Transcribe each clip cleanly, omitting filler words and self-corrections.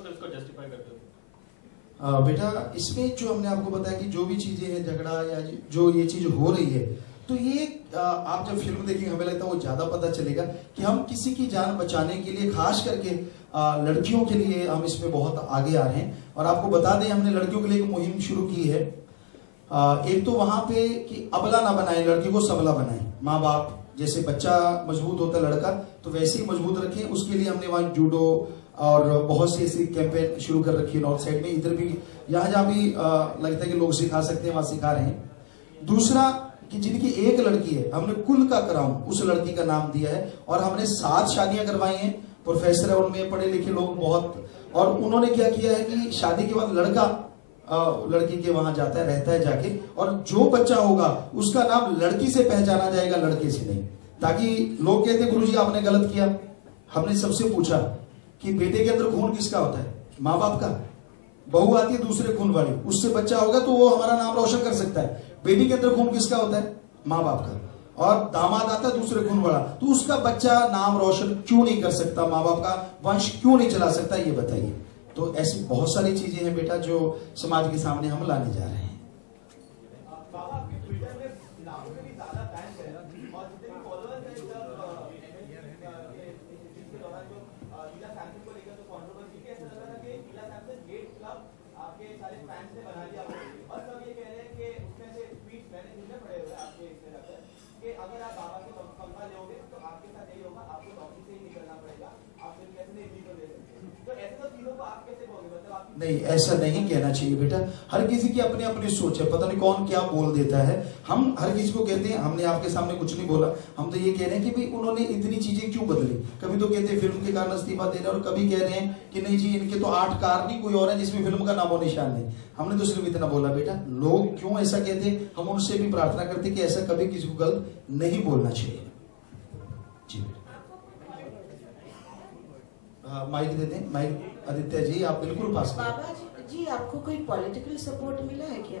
मतलब इसको जस्टिफाई करते हो? बेटा इसमें जो हमने आपको बताया कि जो भी चीजें हैं, झगड़ा या जो ये चीज हो रही है, तो ये आप जब फिल्म देखेंगे हमें लगता है वो ज्यादा पता चलेगा कि हम किसी की जान बचाने के लिए, खास करके लड़कियों के लिए हम इसमें बहुत आगे आ रहे हैं। और आपको बता दें हमने लड़कियों के लिए एक मुहिम शुरू की है। एक तो वहां पे कि अबला ना बनाए, लड़की को सबला बनाए। माँ बाप जैसे बच्चा मजबूत होता है लड़का, तो वैसे ही मजबूत रखें, उसके लिए हमने वहां जूडो और बहुत सी ऐसी कैंपेन शुरू कर रखी है नॉर्थ साइड में। इधर भी यहाँ जहाँ भी लगता है कि लोग सिखा सकते हैं वहां सिखा रहे हैं। दूसरा कि जिनकी एक लड़की है, हमने कुल का कराऊं उस लड़की का नाम दिया है। और हमने 7 शादियां करवाई हैं। प्रोफेसर है उनमें, पढ़े लिखे लोग बहुत। और उन्होंने क्या किया है कि शादी के बाद लड़का लड़की के वहां जाता है, रहता है जाके, और जो बच्चा होगा उसका नाम लड़की से पहचाना जाएगा, लड़के से नहीं। ताकि लोग कहते हैं गुरुजी आपने गलत किया। हमने सबसे पूछा कि बेटे के अंदर खून किसका होता है? माँ बाप का। बहू आती है दूसरे खून वाली, उससे बच्चा होगा तो वो हमारा नाम रोशन कर सकता है। बेटी के अंदर खून किसका होता है? माँ बाप का। और दामाद आता है दूसरे खून वाला, तो उसका बच्चा नाम रोशन क्यों नहीं कर सकता? माँ बाप का वंश क्यों नहीं चला सकता? ये बताइए। तो ऐसी बहुत सारी चीजें हैं बेटा जो समाज के सामने हम लाने जा रहे हैं। नहीं, ऐसा नहीं कहना चाहिए बेटा। हर किसी की अपनी अपनी सोच है, पता नहीं कौन क्या बोल देता है। हम हर किसी को कहते हैं, हमने आपके सामने कुछ नहीं बोला, हम तो ये कह रहे हैं कि भाई उन्होंने इतनी चीजें क्यों बदली। कभी तो कहते हैं फिल्म के कारण इस्तीफा दे रहे हैं, और कभी कह रहे हैं कि नहीं जी इनके तो 8 कार नहीं कोई और है जिसमें फिल्म का नामो निशान नहीं। हमने तो सिर्फ इतना बोला बेटा। लोग क्यों ऐसा कहते हैं, हम उनसे भी प्रार्थना करते हैं कि ऐसा कभी किसी को गलत नहीं बोलना चाहिए। जी हाँ, माइक दे दें। माइक आदित्य जी आप बिल्कुल पास करें। बाबा जी आपको कोई पॉलिटिकल सपोर्ट मिला है क्या?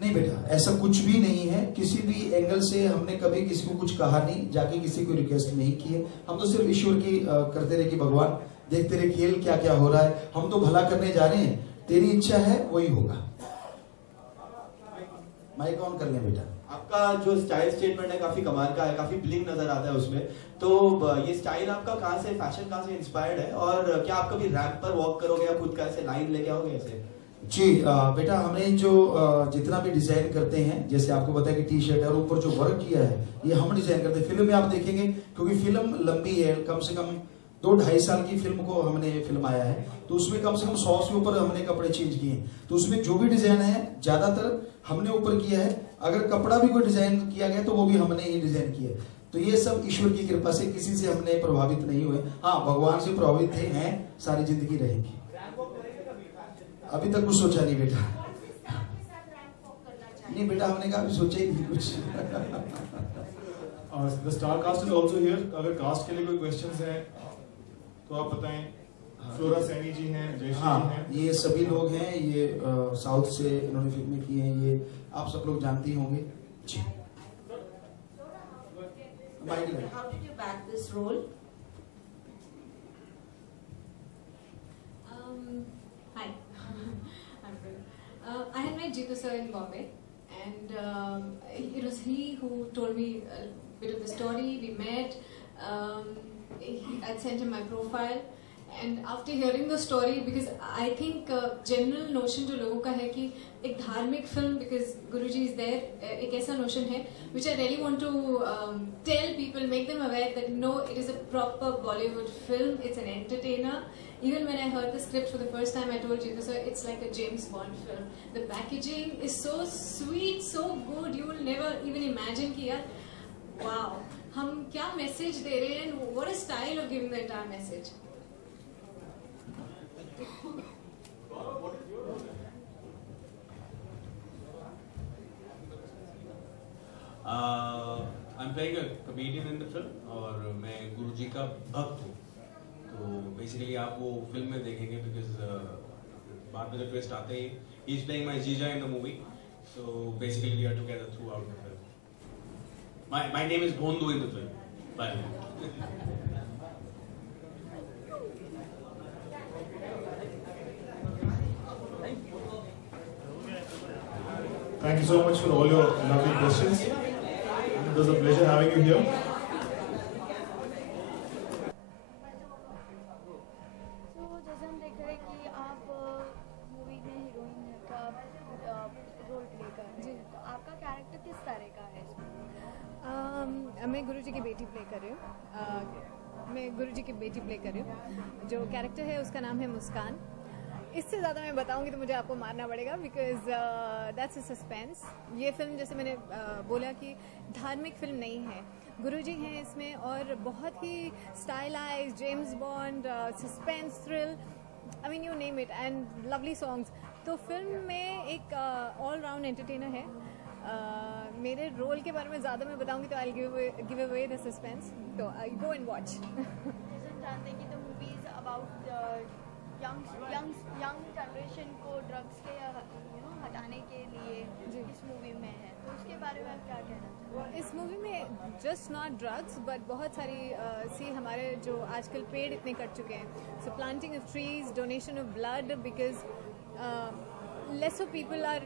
नहीं बेटा, ऐसा कुछ भी नहीं है। किसी भी एंगल से हमने कभी किसी को कुछ कहा नहीं, जाके किसी को रिक्वेस्ट नहीं की है। हम तो सिर्फ ईश्वर की करते रहे कि भगवान देखते रहे खेल क्या क्या हो रहा है। हम तो भला करने जा रहे हैं, तेरी इच्छा है वही होगा। माइक ऑन कर लें बेटा। आपका जो स्टाइल स्टेटमेंट है काफी कमाल का है, काफी ब्लिंग नजर आता है उसमें। तो ये स्टाइल आपका कहाँ से, फैशन कहाँ से इंस्पायर्ड है? और क्या आप कभी रैंप पर वॉक करोगे या खुद का ऐसे लाइन लेके आओगे ऐसे? जी बेटा, हमने जो जितना भी डिजाइन करते हैं, जैसे आपको बताया कि टी शर्ट और ऊपर जो वर्क किया है ये हम डिजाइन करते हैं। फिल्म में आप देखेंगे, क्योंकि फिल्म लंबी है, कम से कम 2-2.5 साल की फिल्म को हमने फिल्माया है, तो उसमें कम से कम 100 से ऊपर हमने कपड़े चेंज किए। तो उसमें जो भी डिजाइन है ज्यादातर हमने ऊपर किया है। अगर कपड़ा भी कोई डिजाइन किया गया तो वो भी हमने ही डिजाइन किया है। तो ये सब ईश्वर की कृपा से, किसी से हमने प्रभावित नहीं हुए। हाँ, भगवान से प्रभावित थे, हैं, सारी जिंदगी रहेंगे। अभी तक कुछ सोचा नहीं बेटा। नहीं बेटा, हमने कहा अभी सोचा ही नहीं कुछ। The star cast is also here. अगर कास्ट के लिए कोई क्वेश्चंस हैं तो आप बताएं। फ्लोरा सैनी जी हैं, जयश्री हाँ, जी हैं। ये सभी लोग हैं। ये साउथ से इन्होंने फिल्में की हैं, ये आप सब लोग जानते ही होंगे जी। How did you back this role? Hi, I'm good. I had met Jeetu sir in Bombay, and it was he who told me a bit of the story. We met. I'd sent him my profile, and after hearing the story, because I think general notion to लोगों का है कि एक धार्मिक film, because Guruji is there, एक ऐसा notion है which I really want to tell people, make them aware that no, it is a proper Bollywood film. It's an entertainer. Even when I heard the script for the first time, I told Jeetu sir, it's like a James Bond film. The packaging is so sweet, so good. You will never even imagine कि यार, wow, हम क्या message दे रहे हैं? What a style of giving the entire message. I'm playing a comedian in the film, और मैं गुरुजी का भक्त हूँ। तो बेसिकली आप वो फिल्म में देखेंगे, बिकॉज बाद में जो ट्विस्ट आते ही ही इज प्लेइंग माय जीजा in the movie. So basically we are together throughout the film. My name is Bhondu in the film, by the way. Thank you so much for all your lovely questions. It was a pleasure having you here. तो जैसे हम देख रहे हैं कि आप movie में heroine का रोल प्ले कर रहे हैं, तो आपका कैरेक्टर किस तरह का है इसमें? मैं गुरुजी की बेटी प्ले कर रही हूँ। जो कैरेक्टर है उसका नाम है मुस्कान। इससे ज़्यादा मैं बताऊंगी तो मुझे आपको मारना पड़ेगा, बिकॉज दैट्स अ सस्पेंस। ये फिल्म जैसे मैंने बोला कि धार्मिक फिल्म नहीं है, गुरुजी हैं इसमें और बहुत ही stylise James Bond suspense thrill, I mean you name it, and lovely songs. तो फिल्म में एक ऑल राउंड एंटरटेनर है। मेरे रोल के बारे में ज़्यादा मैं बताऊंगी तो I give away the suspense, तो आई गो एंड वॉच। जैसे हम जानते हैं कि the movie is about young generation को ड्रग्स के हटाने के लिए इस मूवी में है, तो उसके बारे में आप क्या कहना चाहते हैं? इस मूवी में जस्ट नॉट ड्रग्स बट बहुत सारी हमारे जो आजकल पेड़ इतने कट चुके हैं, so planting of trees, donation of blood, because less of people are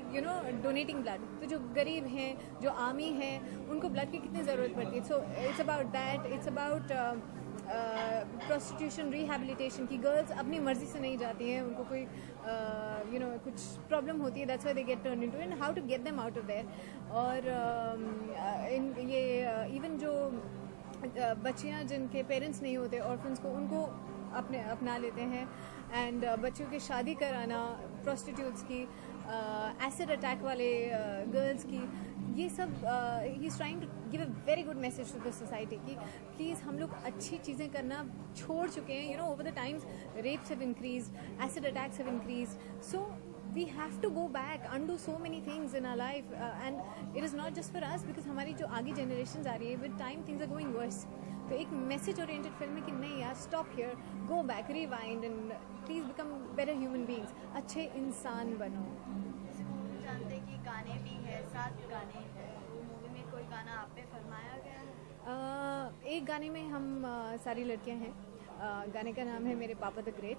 donating blood. तो जो गरीब हैं, जो आर्मी हैं, उनको ब्लड की कितनी ज़रूरत पड़ती है। So it's about that, it's about prostitution, rehabilitation की गर्ल्स अपनी मर्जी से नहीं जाती हैं, उनको कोई कुछ प्रॉब्लम होती है, that's why they get turn into it, how to get them out of there. और इवन जो बच्चियां जिनके पेरेंट्स नहीं होते, ऑर्फन्स को, उनको अपना लेते हैं, एंड बच्चों की शादी कराना, प्रोस्टिट्यूट्स की, एसिड अटैक वाले गर्ल्स की, ये सब ही is trying to give a very good message to the society कि प्लीज़ हम लोग अच्छी चीज़ें करना छोड़ चुके हैं। Over the times rapes have increased, acid attacks have increased, so we have to go back, undo so many things in our life, and it is not just for us, because हमारी जो आगे generations आ रही है, with time things are going worse. तो एक message oriented film है कि नहीं यार, stop here, go back, rewind and please become better human beings, अच्छे इंसान बनो। जैसे हम जानते हैं कि गाने भी हैं, 7 गाने हैं, मूवी में कोई गाना आप पे फरमाया गया है? एक गाने में हम सारी लड़कियां हैं, गाने का नाम है मेरे पापा द ग्रेट,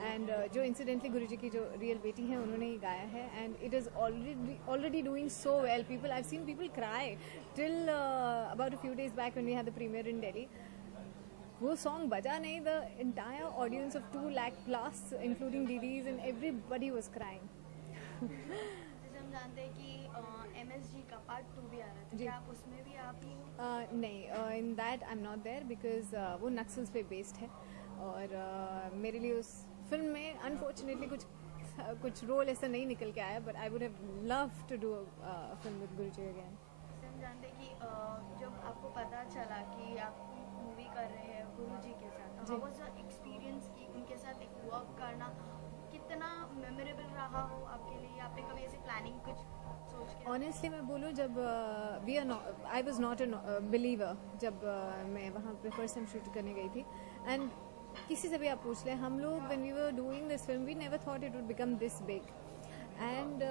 एंड जो इंसिडेंटली गुरुजी की जो रियल बेटी हैं उन्होंने ही गाया है, and it is already doing so well. People, I have seen people cry till about a few days back when we had the premiere in Delhi. वो सॉन्ग बजा नहीं, the entire audience of 2 lakh plus including दीदीज and everybody was crying. जैसे हम जानते हैं कि MSG का पार्ट 2 भी आ रहा है, तो जी। क्या आप उसमें भी आप ही हो? नहीं, in that I am not there, because वो नक्सल्स पे बेस्ड है, और मेरे लिए उस फिल्म में अनफॉर्चुनेटली कुछ रोल ऐसा नहीं निकल के आया, but I would have love to do a film with Guruji again. जैसे हम जानते हैं कि जब आपको पता चला कि आप मूवी कर रहे हैं गुरुजी के साथ, जी। हाउ वाज द एक्सपीरियंस कि उनके साथ एक वर्क करना कितना मेमोरेबल रहा हो आपके लिए? आपने कभी ऐसी प्लानिंग कुछ सोच के? ऑनेस्टली मैं बोलूँ, जब I was not a believer जब मैं वहाँ पे फर्स्ट टाइम शूट करने गई थी, एंड किसी से भी आप पूछ लें, हम लोग when we were doing this film we never thought it would become this big, and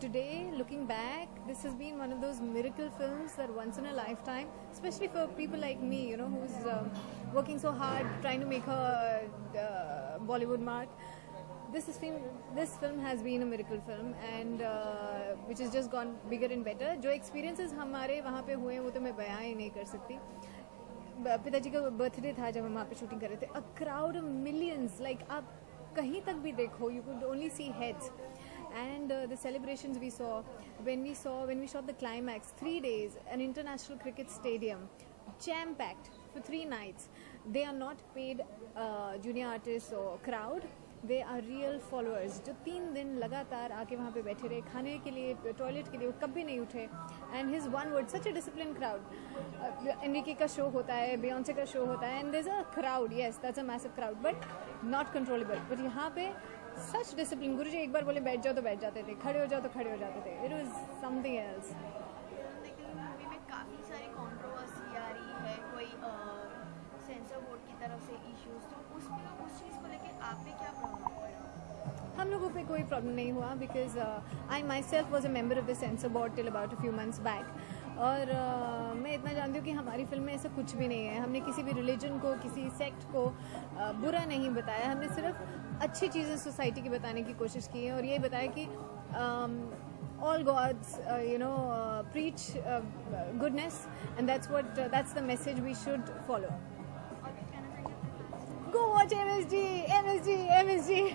today looking back this has been one of those miracle films that once in a life time, specially for people like me, who is working so hard trying to make her Bollywood mark. This film has been a miracle film, and which has just gone bigger and better. जो experiences हमारे वहाँ पे हुए वो तो मैं बयां ही नहीं कर सकती। पिताजी का बर्थडे था जब हम वहाँ पे शूटिंग कर रहे थे, a crowd of millions, like आप कहीं तक भी देखो, you could only see heads, and the celebrations we saw when we shot the climax, 3 days, an international cricket stadium, jam-packed for 3 nights. They are not paid junior artists or crowd, they are real followers, जो 3 दिन लगातार आके वहाँ पे बैठे रहे, खाने के लिए, टॉयलेट के लिए, वो कभी नहीं उठे, and his one word, such a discipline crowd. Enrique का शो होता है, बियॉन्से का शो होता है, and there is a crowd, yes that's a massive crowd, but not controllable. But यहाँ पे सच डिसिप्लिन, गुरुजी एक बार बोले बैठ जाओ तो बैठ जाते थे, खड़े हो जाओ तो खड़े हो जाते थे, इट वाज समथिंग एल्स। लेकिन मूवी में काफ़ी सारी कंट्रोवर्सी आ रही है, कोई सेंसर बोर्ड की तरफ से इश्यूज, तो उस चीज़ को लेके आप पे क्या प्रभाव पड़ा? हम लोगों पे कोई प्रॉब्लम नहीं हुआ, because I my self was a member of the sensor board till about a few months back, और मैं इतना जानती हूँ कि हमारी फिल्म में ऐसा कुछ भी नहीं है। हमने किसी भी रिलीजन को, किसी सेक्ट को बुरा नहीं बताया, हमने सिर्फ अच्छी चीज़ें सोसाइटी की बताने की कोशिश की है, और ये बताया कि all gods, preach goodness, and that's the message we should follow. Go watch MSG.